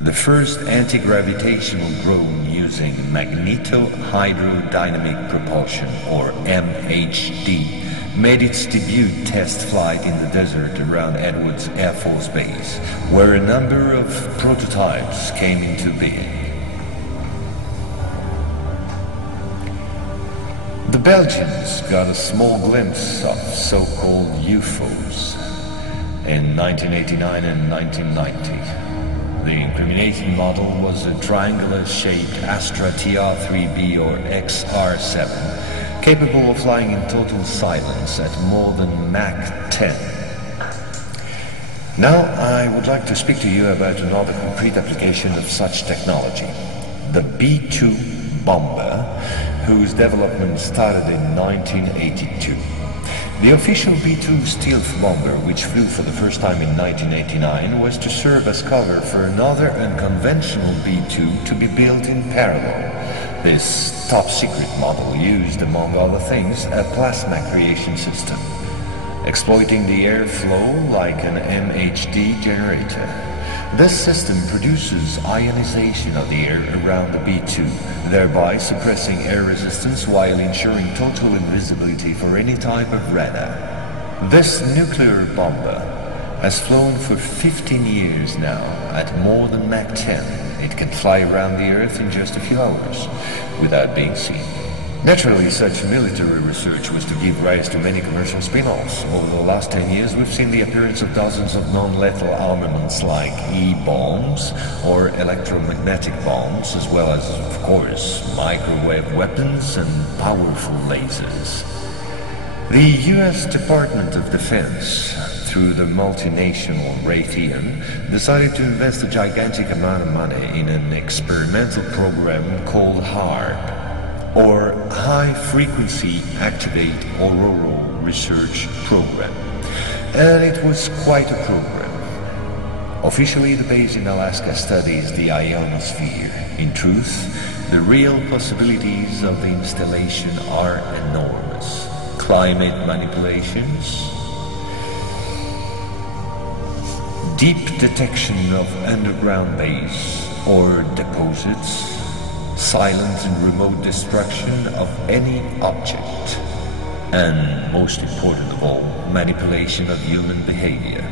The first anti-gravitational drone using magneto-hydrodynamic propulsion, or MHD, made its debut test flight in the desert around Edwards Air Force Base, where a number of prototypes came into being. The Belgians got a small glimpse of so-called UFOs in 1989 and 1990. The incriminating model was a triangular-shaped Astra TR-3B or XR-7, capable of flying in total silence at more than Mach 10. Now I would like to speak to you about another concrete application of such technology, the B2 bomber, whose development started in 1982. The official B2 stealth bomber, which flew for the first time in 1989, was to serve as cover for another unconventional B2 to be built in parallel. This top-secret model used, among other things, a plasma creation system, exploiting the airflow like an MHD generator. This system produces ionization of the air around the B2, thereby suppressing air resistance while ensuring total invisibility for any type of radar. This nuclear bomber has flown for 15 years now at more than Mach 10. It can fly around the Earth in just a few hours without being seen. Naturally, such military research was to give rise to many commercial spin-offs. Over the last 10 years, we've seen the appearance of dozens of non-lethal armaments like E-bombs or electromagnetic bombs, as well as, of course, microwave weapons and powerful lasers. The U.S. Department of Defense, through the multinational Raytheon, decided to invest a gigantic amount of money in an experimental program called HAARP, or High Frequency Activate Auroral Research Program. And it was quite a program. Officially, the base in Alaska studies the ionosphere. In truth, the real possibilities of the installation are enormous. Climate manipulations, deep detection of underground base or deposits, silent and remote destruction of any object, and most important of all, manipulation of human behavior.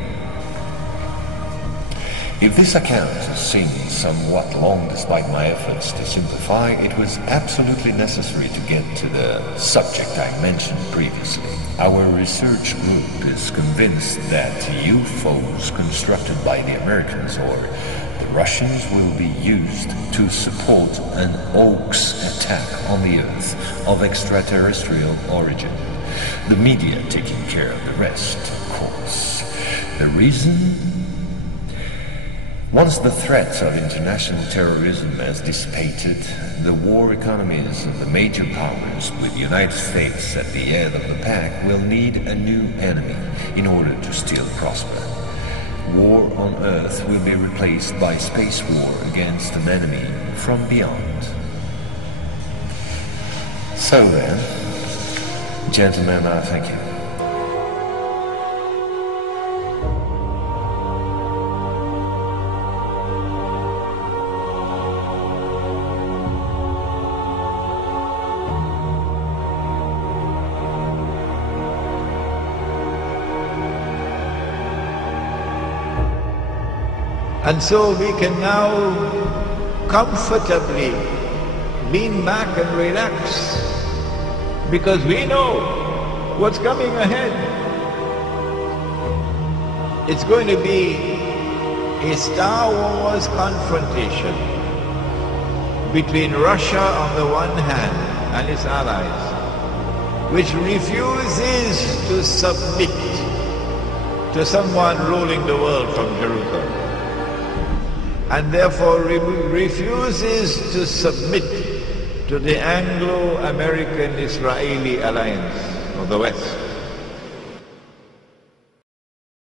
If this account seemed somewhat long despite my efforts to simplify, it was absolutely necessary to get to the subject I mentioned previously. Our research group is convinced that UFOs constructed by the Americans or the Russians will be used to support an hoax attack on the Earth of extraterrestrial origin. The media taking care of the rest, of course. The reason? Once the threat of international terrorism has dissipated, the war economies of the major powers, with the United States at the head of the pack, will need a new enemy in order to still prosper. War on Earth will be replaced by space war against an enemy from beyond. So then, gentlemen, I thank you. And so we can now comfortably lean back and relax, because we know what's coming ahead. It's going to be a Star Wars confrontation between Russia on the one hand and its allies, which refuses to submit to someone ruling the world from Jerusalem, and therefore refuses to submit to the Anglo-American-Israeli alliance of the West.